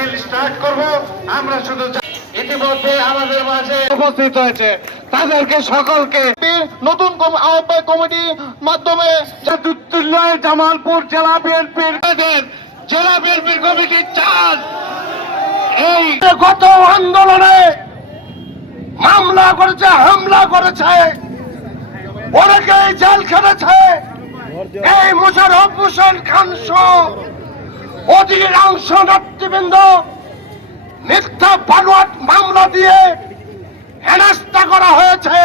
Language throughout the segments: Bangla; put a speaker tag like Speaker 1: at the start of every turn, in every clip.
Speaker 1: মিছিল স্টার্ট করব। আমরা শুধু ইতিমধ্যে আমাদের মাঝে উপস্থিত হয়েছে। তাদেরকে সকলকে নতুন আহ্বায়ক কমিটির মাধ্যমে জামালপুর জেলা বিএনপির জেলা বিএনপির কমিটির চান এই গত আন্দোলনে হামলা করেছে হামলা করেছে। অনেকে জেল খেটেছে। এই মুশারফ হোসেন খান সহ অধিকাংশ নেতৃবৃন্দ মিথ্যা বানোয়াট মামলা দিয়ে হেনস্থা করা হয়েছে।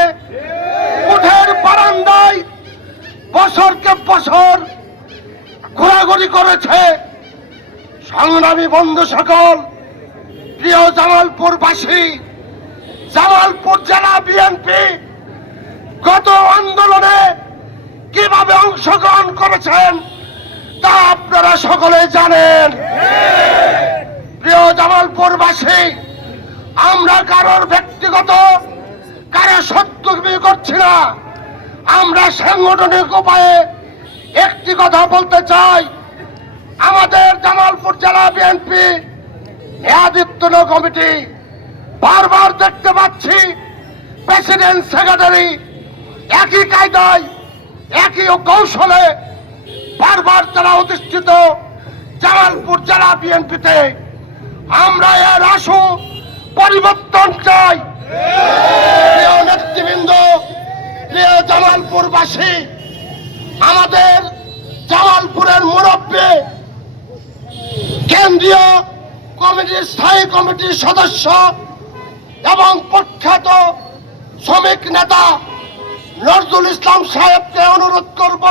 Speaker 1: উঠের বারান্দায় বছরকে বছর ঘোরাঘুরি করেছে সংগ্রামী বন্ধু সকল। প্রিয় জামালপুরবাসী, জামালপুর জেলা বিএনপি গত আন্দোলনে কীভাবে অংশগ্রহণ করেছেন আপনারা সকলে জানেন, প্রিয় জামালপুরবাসী, আমরা কারোর ব্যক্তিগত কারও সত্যি করছি না। আমরা সাংগঠনিক উপায়ে একটি কথা বলতে চাই। আমাদের জামালপুর জেলা বিএনপি মেয়াদিত্তন কমিটি, বারবার দেখতে পাচ্ছি প্রেসিডেন্ট সেক্রেটারি একই কায়দায়, একই কৌশলে বারবার তারা অধিষ্ঠিত জামালপুর জেলা বিএনপিতে। আমরা এর আশু পরিবর্তন চাই। নেতৃবৃন্দ, প্রিয় জামালপুরবাসী, আমাদের জামালপুরের মুরব্বী, কেন্দ্রীয় কমিটির স্থায়ী কমিটির সদস্য এবং প্রখ্যাত শ্রমিক নেতা নজরুল ইসলাম সাহেবকে অনুরোধ করব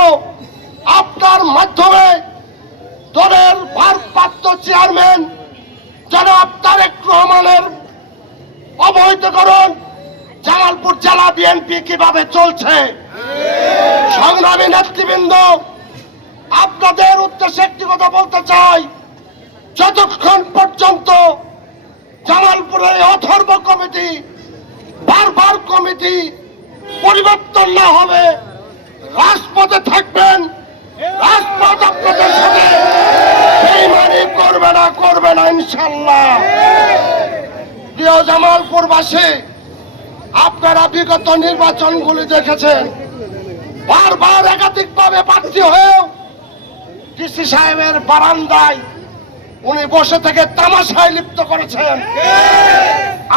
Speaker 1: আপনার মাধ্যমে দলের ভারপ্রাপ্ত চেয়ারম্যান জনাব তারেক রহমানের অবহিতকরণ জামালপুর জেলা বিএনপি কীভাবে চলছে? সংগ্রামী নেতৃবৃন্দ, আপনাদের উদ্দেশ্যে একটি কথা বলতে চাই। যতক্ষণ পর্যন্ত জামালপুরের অথর্ব কমিটি, বারবার কমিটি পরিবর্তন না হবে, রাজপথে থাকবেন রাজপথ করবে না করবে না ইনশাল্লাহ প্রিয় জামালপুরবাসী, আপনারা বিগত নির্বাচনগুলি দেখেছেন। বারবার একাধিকভাবে প্রার্থী হয়েও ডিসি সাহেবের বারান্দায় উনি বসে থেকে তামাশায় লিপ্ত করেছেন।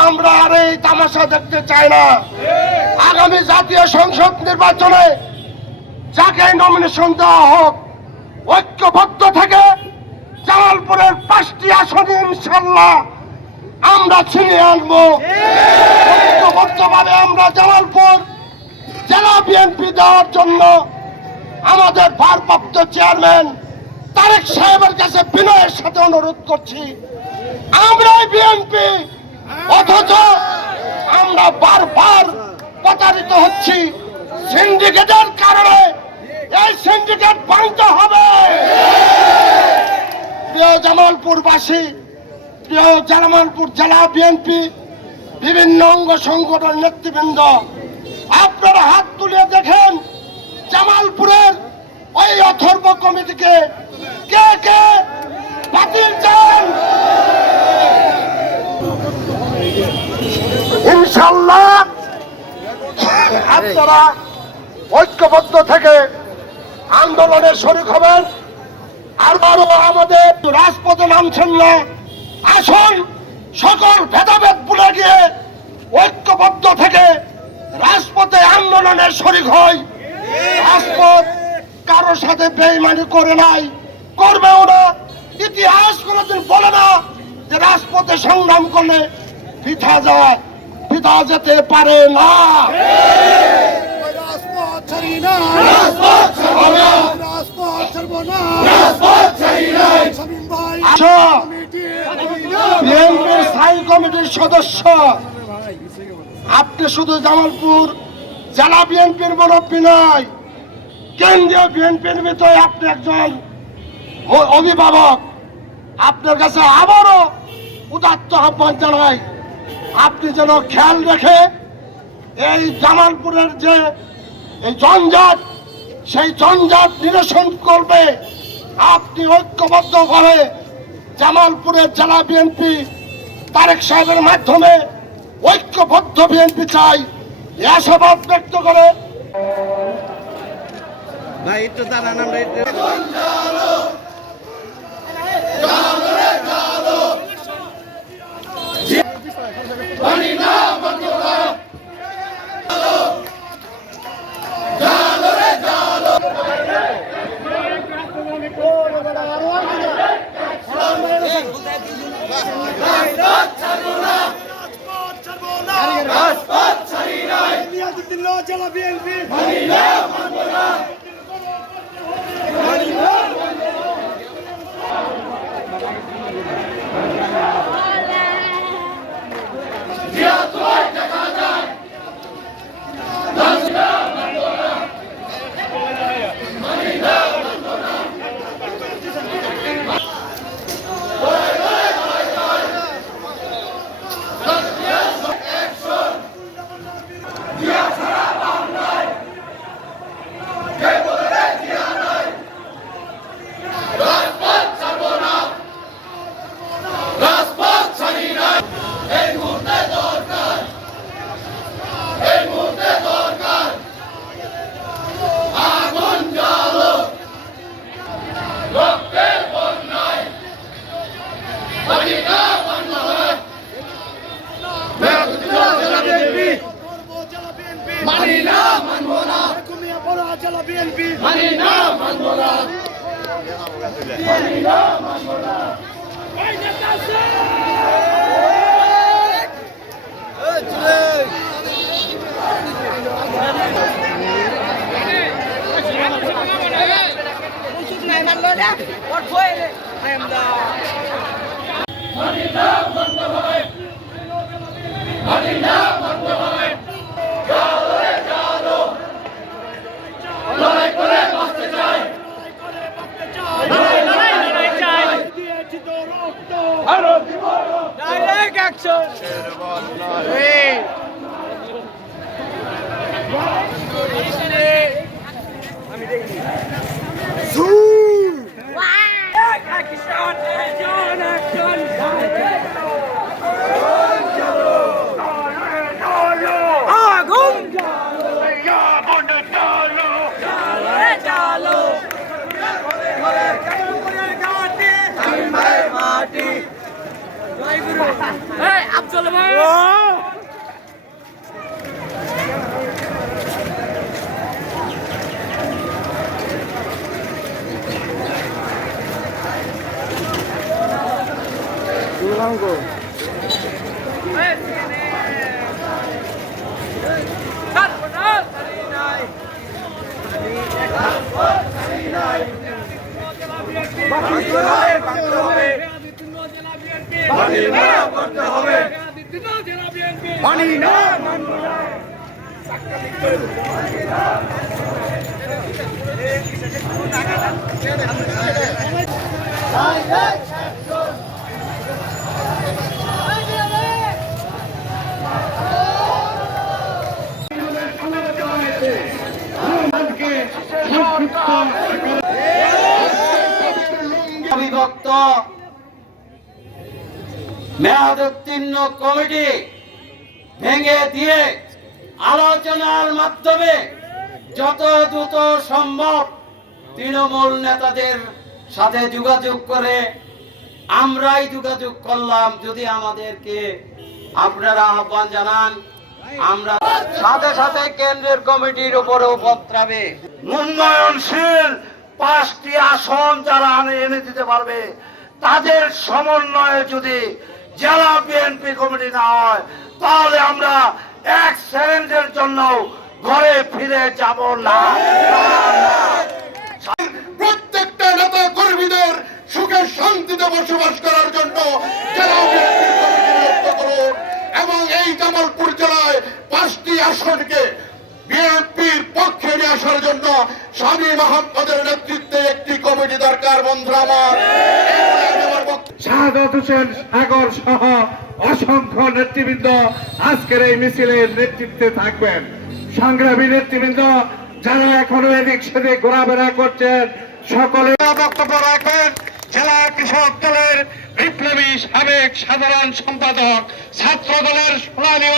Speaker 1: আমরা আর এই তামাশা দেখতে চাই না। আগামী জাতীয় সংসদ নির্বাচনে যাকে নমিনেশন দেওয়া হোক, ঐক্যবদ্ধ থেকে জামালপুরের পাঁচটি আসনে ইনশাল্লাহ আমরা ছিনিয়ে আনব। ঐক্যবদ্ধভাবে আমরা জামালপুর জেলা বিএনপি দেওয়ার জন্য আমাদের ভারপ্রাপ্ত চেয়ারম্যান তারেক সাহেবের কাছে বিনয়ের সাথে অনুরোধ করছি। আমরাই বিএনপি, অথচ আমরা বারবার প্রতারিত হচ্ছি। সিন্ডিকেটের কারণে এই সিন্ডিকেট ভাঙতে হবে। প্রিয় জামালপুরবাসী, প্রিয় জামালপুর জেলা বিএনপি, বিভিন্ন অঙ্গ সংগঠন নেতৃবৃন্দ, আপনারা হাত তুলে দেখেন জামালপুরের ওই অথর্ব কমিটিকে কে কে বাতিল চান। ইনশাল্লাহ আপনারা ঐক্যবদ্ধ থেকে আন্দোলনের শরিক হবেন আরও আমাদের রাজপথে নামছেন না। আসুন, সকল ভেদাভেদ ভুলে গিয়ে ঐক্যবদ্ধ থেকে রাজপথে আন্দোলনের শরিক হয় রাজপথ কারোর সাথে বেইমানি করে নাই, করবেও না। ইতিহাস কোনোদিন বলে না যে রাজপথে সংগ্রাম করলে পিঠা যায়, পিঠা যেতে পারে না।
Speaker 2: রাজপথ ছাড়ি না।
Speaker 1: আমরা
Speaker 2: রাজপথ ছাড়বো না। শামীম ভাই
Speaker 1: আসো বিএনপির স্থায়ী কমিটির সদস্য। আপনি শুধু জামালপুর জেলা বিএনপির মুরব্বী নয় কেন্দ্রীয় বিএনপির ভিতরে আপনি একজন অভিভাবক। আপনার কাছে আবারও উদাত্ত আহ্বান জানাই আপনি যেন খেয়াল রেখে এই জামালপুরের যে এই জঞ্জাট সেই জঞ্জাট নিরসন করবে। আপনি ঐক্যবদ্ধ করে
Speaker 3: জামালপুরের জেলা বিএনপি তারেক সাহেবের মাধ্যমে ঐক্যবদ্ধ বিএনপি চাই। আশাবাদ ব্যক্ত করে।
Speaker 4: ভাই একটু দাঁড়ান আমরা একটু
Speaker 5: জেলা বিএনপি। মানি না। মানব না। কুমিয়া বড় জেলা বিএনপি দিয়েছি
Speaker 1: ডাইরেক্ট অ্যাকশন। আমি দেখি।
Speaker 6: চলো ভাই Durango. বাকি করতে হবে বাকি করতে হবে
Speaker 5: তো রক্ত
Speaker 4: অবিভক্ত মেয়াদোত্তীর্ণ কমিটি ভেঙে দিয়ে আলোচনার মাধ্যমে যত দ্রুত সম্ভব তৃণমূল নেতাদের সাথে যোগাযোগ করে আমরাই যোগাযোগ করলাম। যদি আমাদেরকে আপনারা আহ্বান জানান, আমরা সাথে সাথে কেন্দ্রের কমিটির উপরেও পত্রাবে
Speaker 3: উন্নয়নশীল পাঁচটি আসন যারা এনে দিতে পারবে, তাদের সমন্বয়ে যদি জেলা বিএনপি কমিটি না হয় তাহলে আমরা এক সেকেন্ডের জন্য ঘরে ফিরে যাব না। প্রত্যেকটা নেতা কর্মীদের সুখে শান্তিতে বসবাস করার জন্য জেলা এবং এই জামালপুর জেলায় পাঁচটি আসনকে বিএনপির পক্ষে নিয়ে আসার জন্য স্বামী মোহাম্মদের নেতৃত্বে একটি কমিটি দরকার, বন্ধুরা আমার এরপরে আমি আমার বক্তব্য
Speaker 6: শাহাদত হোসেন সাগর সহ অসংখ্য নেতৃবৃন্দ আজকের এই মিছিলের নেতৃত্বে থাকবেন। সংগ্রামী নেতৃবৃন্দ, যারা এখনও এদিক সেদিক ঘোরাফেরা করছেন, সকলে
Speaker 3: বক্তব্য রাখবেন।
Speaker 6: জেলা কৃষক দলের বিপ্লবী সাবেক সাধারণ সম্পাদক ছাত্র দলের সোনালী